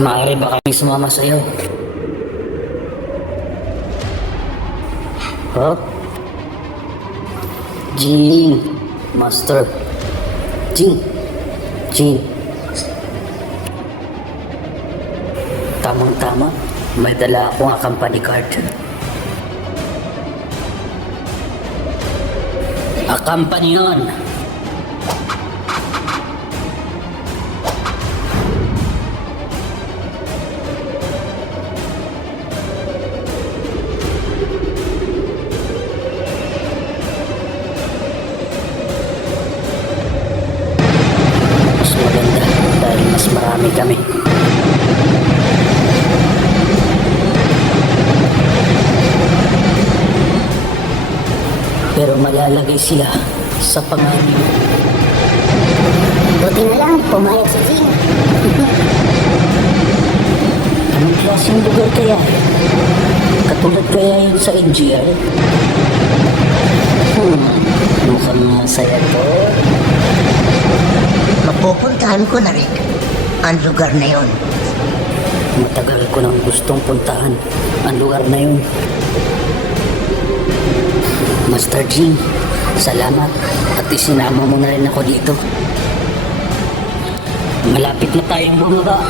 Maaari ba kami sumama sa'yo? Huh? Jing! Master! Jing! Jing! Tamang-tama, may dala akong company card. Company yun! Mas maganda dahil mas marami kami. Pero malalagay sila sa panganib. Buti na lang, pumayag si Jing. Anong klaseng lugar kaya? Katulad kaya yun sa NGR? Mukhang masaya to. Mapupuntahan ko na rin ang lugar na yon. Matagal ko nang gustong puntahan ang lugar na yun. Master Jing, salamat at isinama mo na rin ako dito. Malapit na tayong bumaba.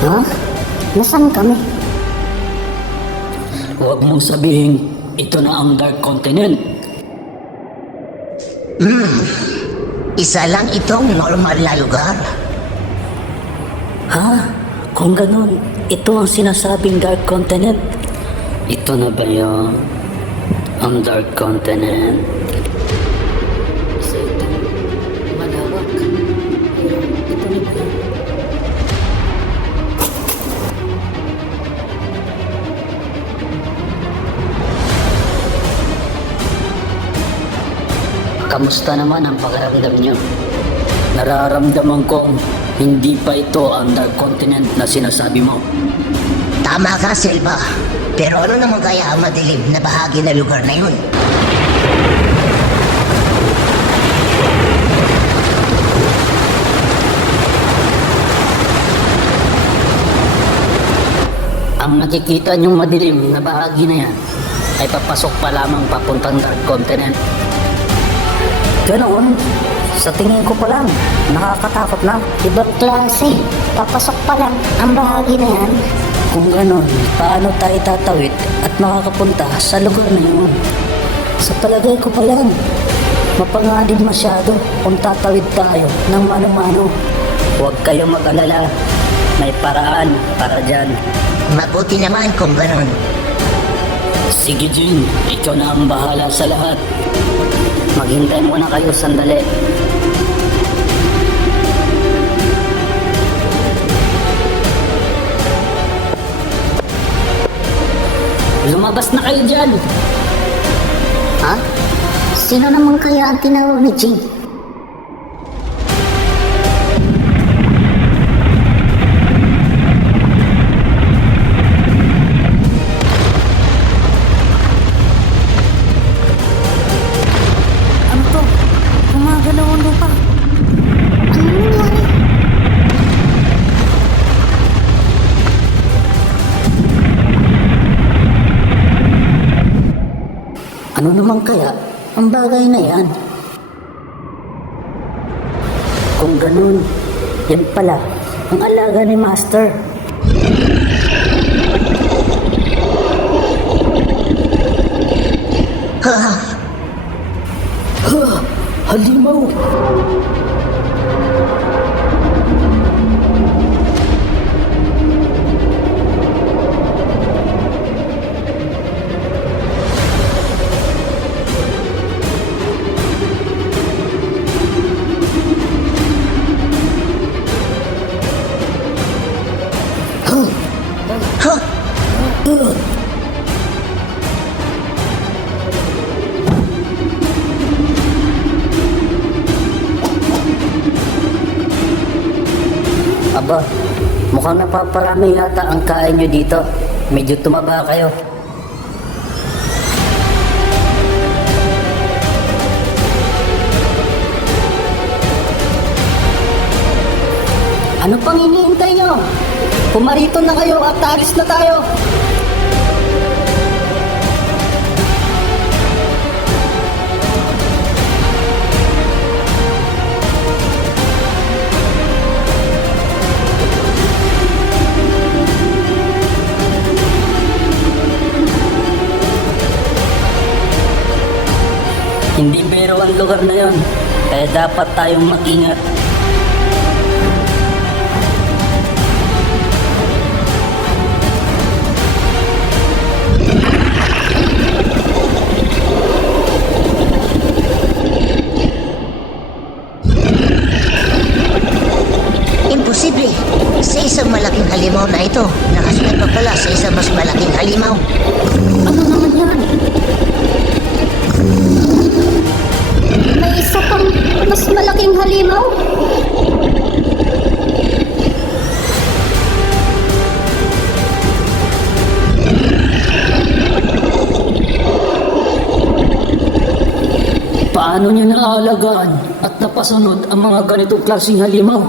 Ha? Nasaan kami? Huwag mong sabihin, ito na ang Dark Continent. Isa lang itong normal na lugar. Ha? Kung ganun, ito ang sinasabing Dark Continent. Ito na ba yun? Ang Dark Continent. Isa ito. Malawak. Ito na ba yun? Kamusta naman ang pakiramdam niyo? Nararamdaman kong hindi pa ito ang Dark Continent na sinasabi mo. Tama ka, Silva. Pero ano naman kaya ang madilim na bahagi na lugar na yun? Ang nakikita niyong madilim na bahagi na yan ay papasok pa lamang papuntang Dark Continent. Ganoon, sa tingin ko pa lang, nakakatakot na. Ibang klase. Papasok pa lang ang bahagi na yan. Kung gano'n, paano tayo tatawid at makakapunta sa lugar na yun? Sa palagay ko pa lang, mapanganib masyado kung tatawid tayo ng mano-mano. Huwag kayong mag-alala, may paraan para dyan. Mabuti naman kung ganon. Sige Jin, ikaw na ang bahala sa lahat. Maghintay muna kayo sandali. Lumabas na kayo dyan! Ha? Sino naman kaya ang tinawag ni Jing? Ano to? Gumagalaw ang lupa. Ano nangyari? Ano naman kaya ang bagay na yan? Kung ganun, yan pala ang alaga ni Master. Halimaw! ba? Mukhang napaparami yata ang kain nyo dito. Medyo tumaba kayo. Ano pang iniintay nyo? Pumarito na kayo at alis na tayo. Hindi biro ang lugar na yon, kaya dapat tayong mag-ingat. Imposible. Sa isang malaking halimaw na ito, nakasunod pa pala sa isang mas malaking halimaw. Ano naman yan? May isa pang mas malaking halimaw? Paano niya naaalagaan at napasunod ang mga ganitong klaseng halimaw?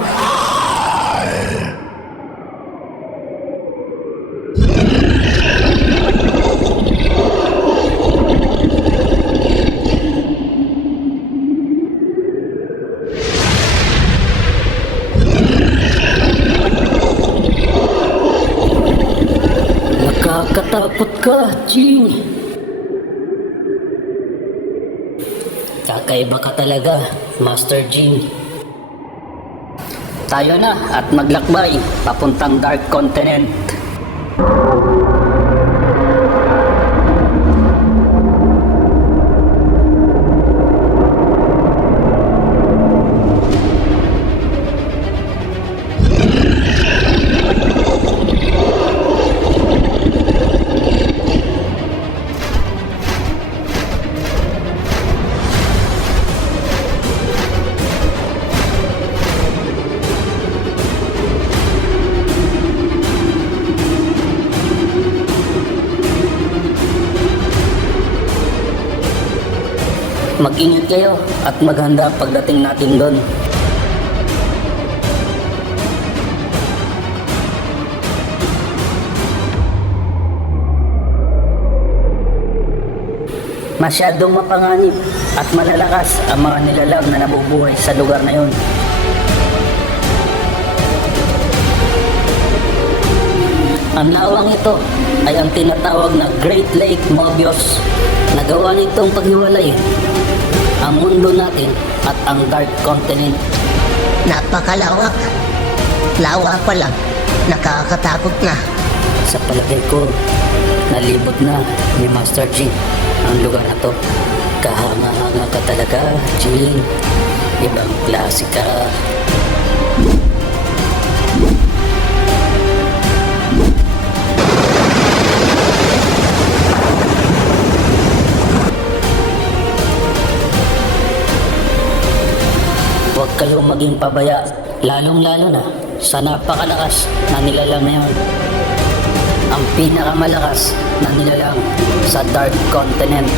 Nakakatakot ka, Jing. Kakaiba ka talaga, Master Jing. Tayo na at maglakbay papuntang Dark Continent. Mag-ingat kayo at maghanda pagdating natin doon. Masyadong mapanganib at malalakas ang mga nilalang na nabubuhay sa lugar na yun. Ang lawang ito ay ang tinatawag na Great Lake Mobius. Nagawa nitong paghiwalay ang mundo natin at ang Dark Continent. Napakalawak. Lawa pa lang. Nakakatakot na. Sa palagay ko, nalibot na ni Master Jing ang lugar na to. Kahanga-hanga ka talaga, Jing. Ibang klase ka. Huwag kayong maging pabaya, lalong-lalo na sa napakalakas na nilalang na yun. Ang pinakamalakas na nilalang sa Dark Continent.